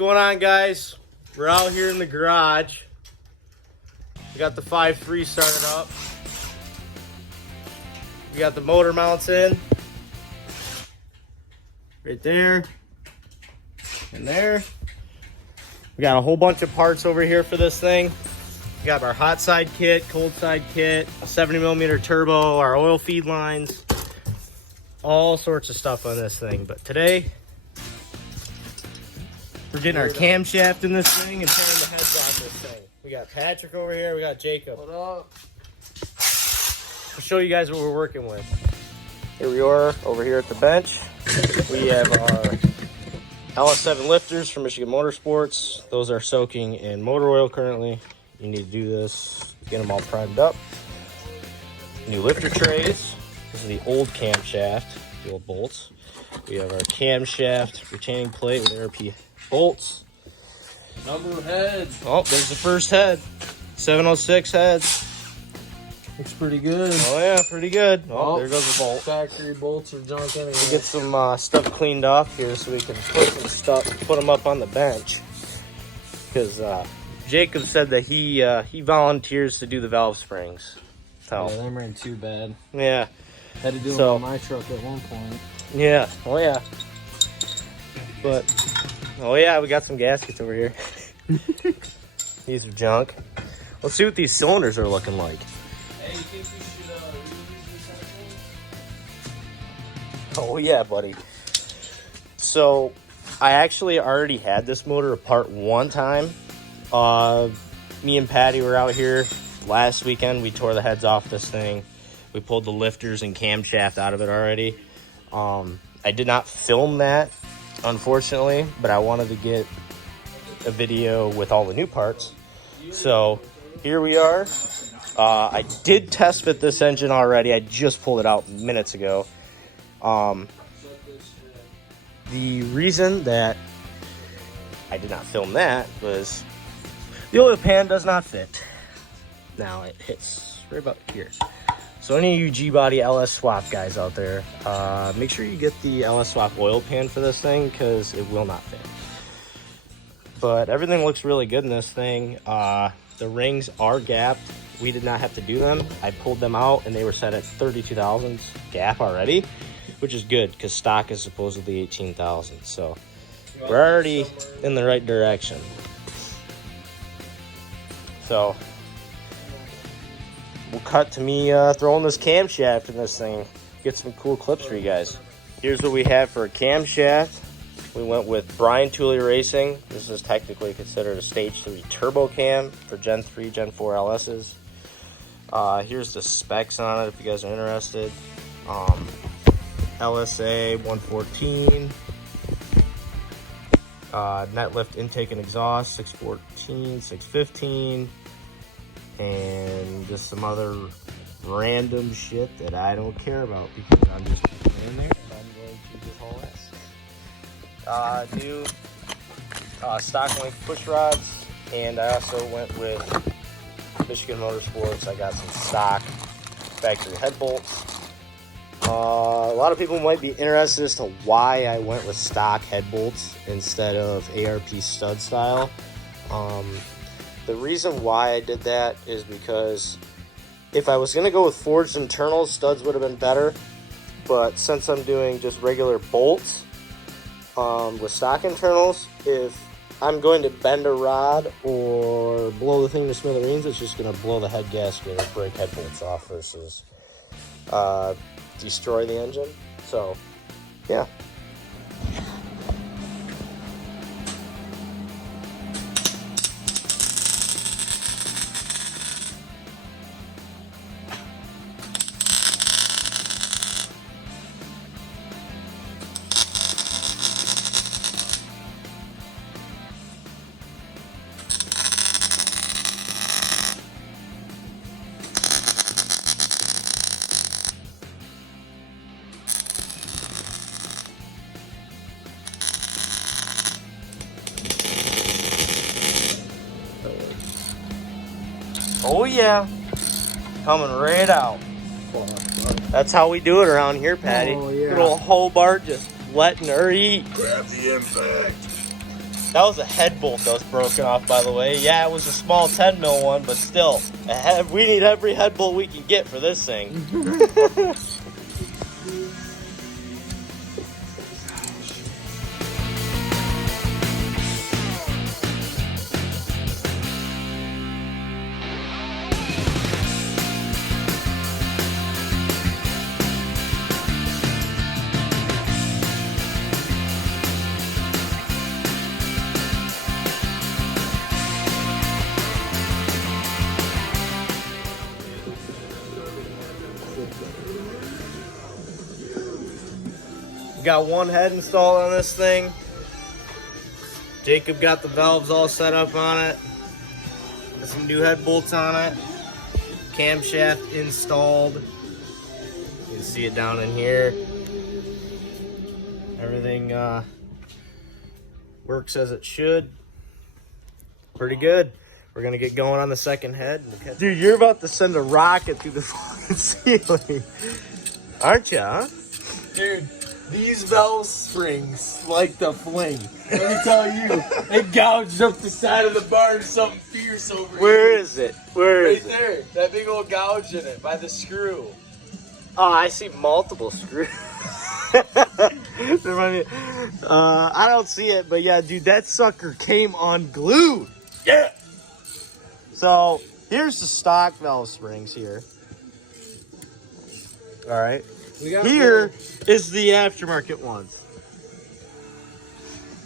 going on, guys? We're out here in the garage. We got the 5.3 started up. We got the motor mounts in. Right there. And there. We got a whole bunch of parts over here for this thing. We got our hot side kit, cold side kit, a 70mm turbo, our oil feed lines, all sorts of stuff on this thing. But today, we're getting our camshaft in this thing and tearing the heads off this thing. We got Patrick over here, we got Jacob. What up? I'll show you guys what we're working with. Here we are over here at the bench. We have our LS7 lifters from Michigan Motorsports. Those are soaking in motor oil currently. You need to do this, get them all primed up. New lifter trays. This is the old camshaft, the old bolts. We have our camshaft retaining plate with ARP bolts. Number of heads. Oh, there's the first head. 706 heads. Looks pretty good. Oh yeah, pretty good. Oh, there goes the bolt. Factory bolts are junk anyway. We get some stuff cleaned off here so we can put some stuff, put them up on the bench. Because Jacob said that he volunteers to do the valve springs. So yeah, them ran too bad. yeah, Had to do them on my truck at one point. yeah, oh yeah. But oh yeah, we got some gaskets over here. These are junk. Let's see what these cylinders are looking like. Hey, you think we should reuse this Oh yeah, buddy. So I actually already had this motor apart one time. Me and Patty were out here last weekend. We tore the heads off this thing. We pulled the lifters and camshaft out of it already. I did not film that, unfortunately, but I wanted to get a video with all the new parts. So here we are. I did test fit this engine already. I just pulled it out minutes ago. The reason that I did not film that was the oil pan does not fit. Now it hits right about here. So any of you G-Body LS Swap guys out there, make sure you get the LS Swap oil pan for this thing because it will not fit. But everything looks really good in this thing. The rings are gapped. We did not have to do them. I pulled them out and they were set at 32 thousandths gap already, which is good because stock is supposedly 18 thousand. So we're already in the right direction. So we'll cut to me throwing this camshaft in this thing. Get some cool clips for you guys. Here's what we have for a camshaft. We went with Brian Tooley Racing. This is technically considered a stage 3 turbo cam for Gen 3, Gen 4 LS's. Here's the specs on it if you guys are interested. LSA 114. Net lift intake and exhaust 614, 615. And just some other random shit that I don't care about because I'm just in there and I'm going to just haul ass. New stock length push rods, and I also went with Michigan Motorsports. I got some stock factory head bolts. A lot of people might be interested as to why I went with stock head bolts instead of ARP stud style. The reason why I did that is because if I was going to go with forged internals, studs would have been better. But since I'm doing just regular bolts with stock internals, if I'm going to bend a rod or blow the thing to smithereens, it's just going to blow the head gasket or break head bolts off versus destroy the engine. So, yeah. Oh yeah, coming right out. That's how we do it around here, Patty. Oh, yeah. Good old Hobart just letting her eat. Grab the impact. That was a head bolt that was broken off, by the way. Yeah, it was a small 10 mil one, but still, we need every head bolt we can get for this thing. Got one head installed on this thing. Jacob got the valves all set up on it. Got some new head bolts on it. Camshaft installed. You can see it down in here. Everything works as it should. Pretty good. We're gonna get going on the second head. Dude, you're about to send a rocket through the fucking ceiling. Aren't you, huh? Dude, these valve springs like the fling. Let me tell you, they gouged up the side of the barn something fierce over here. Where is it? Where is it? Right there. That big old gouge in it by the screw. Oh, I see multiple screws. I don't see it, but yeah, dude, that sucker came unglued. Yeah. So here's the stock valve springs here. All right. Here is the aftermarket ones.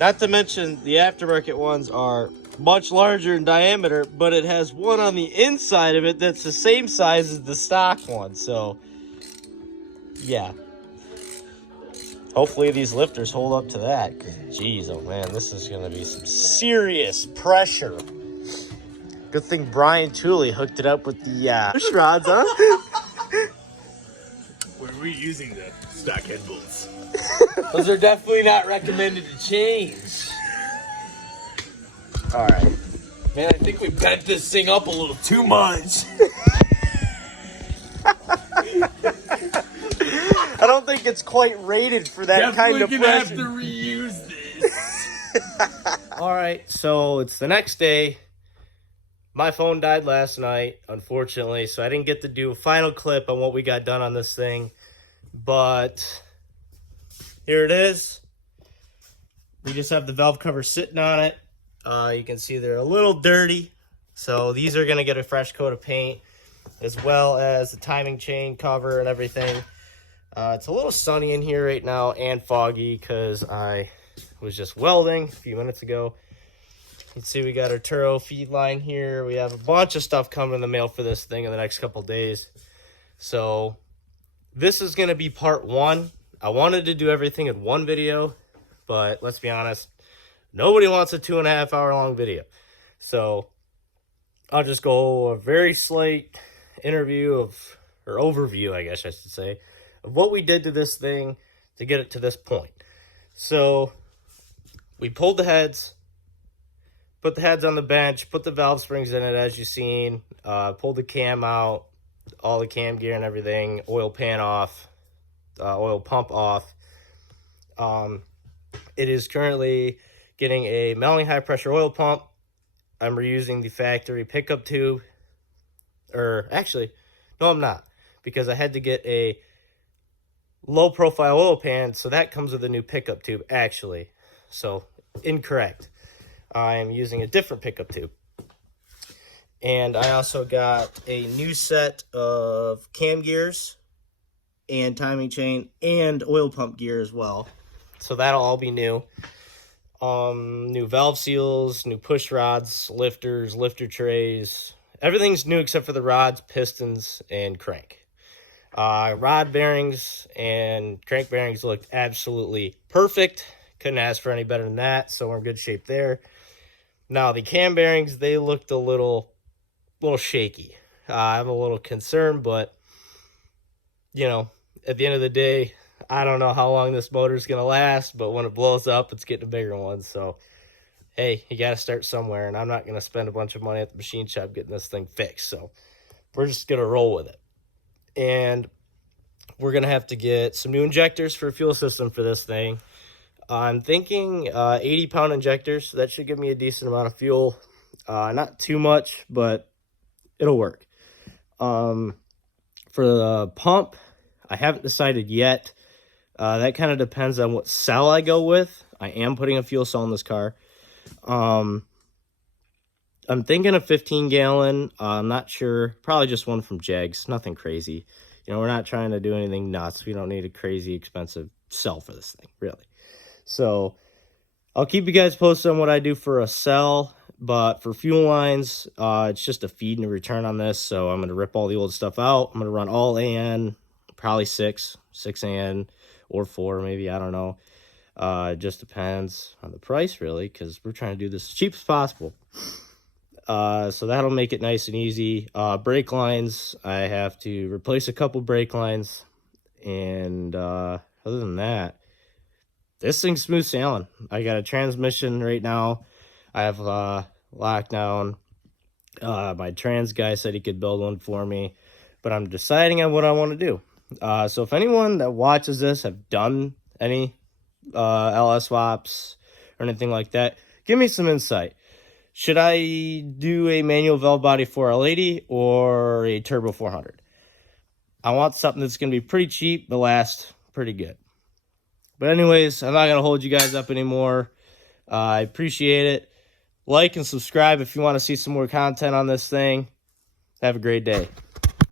Not to mention the aftermarket ones are much larger in diameter, but it has one on the inside of it that's the same size as the stock one. So yeah. Hopefully these lifters hold up to that. Jeez, oh man, this is gonna be some serious pressure. Good thing Brian Tooley hooked it up with the push rods, huh? We're reusing the stock head bolts. Those are definitely not recommended to change. All right. Man, I think we bent this thing up a little too much. I don't think it's quite rated for that kind of Definitely gonna have pressure. to reuse this. All right, so it's the next day. My phone died last night, unfortunately, so I didn't get to do a final clip on what we got done on this thing. But here it is. We just have the valve cover sitting on it. You can see they're a little dirty, so these are going to get a fresh coat of paint, as well as the timing chain cover and everything. It's a little sunny in here right now and foggy because I was just welding a few minutes ago. You can see we got our Turo feed line here. We have a bunch of stuff coming in the mail for this thing in the next couple days. So this is going to be part one. I wanted to do everything in one video, but let's be honest, nobody wants a 2.5 hour long video. So I'll just go a very slight overview, I guess I should say, of what we did to this thing to get it to this point. So we pulled the heads, put the heads on the bench, put the valve springs in it as you've seen, pulled the cam out, all the cam gear and everything, oil pan off, oil pump off. It is currently getting a Melling high pressure oil pump. I'm reusing the factory pickup tube. Or actually, no, I'm not, because I had to get a low profile oil pan, so that comes with a new pickup tube actually. So incorrect. I'm using a different pickup tube. And I also got a new set of cam gears and timing chain and oil pump gear as well. So that'll all be new. New valve seals, new push rods, lifters, lifter trays. Everything's new except for the rods, pistons, and crank. Rod bearings and crank bearings looked absolutely perfect. Couldn't ask for any better than that, so we're in good shape there. Now, the cam bearings, they looked a little shaky. I'm a little concerned, but, you know, at the end of the day, I don't know how long this motor is going to last, but when it blows up, it's getting a bigger one. So, hey, you got to start somewhere, and I'm not going to spend a bunch of money at the machine shop getting this thing fixed. So, we're just going to roll with it. And we're going to have to get some new injectors for a fuel system for this thing. I'm thinking 80-pound injectors. So that should give me a decent amount of fuel. Not too much, but it'll work. For the pump, I haven't decided yet. That kind of depends on what cell I go with. I am putting a fuel cell in this car. I'm thinking a 15-gallon. I'm not sure. Probably just one from Jegs. Nothing crazy. You know, we're not trying to do anything nuts. We don't need a crazy expensive cell for this thing, really. So I'll keep you guys posted on what I do for a cell. But for fuel lines, it's just a feed and a return on this. So I'm going to rip all the old stuff out. I'm going to run all AN, probably 6 AN or 4 maybe. I don't know. It just depends on the price, really, because we're trying to do this as cheap as possible. So that'll make it nice and easy. Brake lines, I have to replace a couple brake lines. And other than that, this thing's smooth sailing. I got a transmission right now. I have locked down. My trans guy said he could build one for me, but I'm deciding on what I want to do. So if anyone that watches this have done any LS swaps or anything like that, give me some insight. Should I do a manual valve body 4L80 or a turbo 400? I want something that's going to be pretty cheap but last pretty good. But anyways, I'm not going to hold you guys up anymore. I appreciate it. Like and subscribe if you want to see some more content on this thing. Have a great day.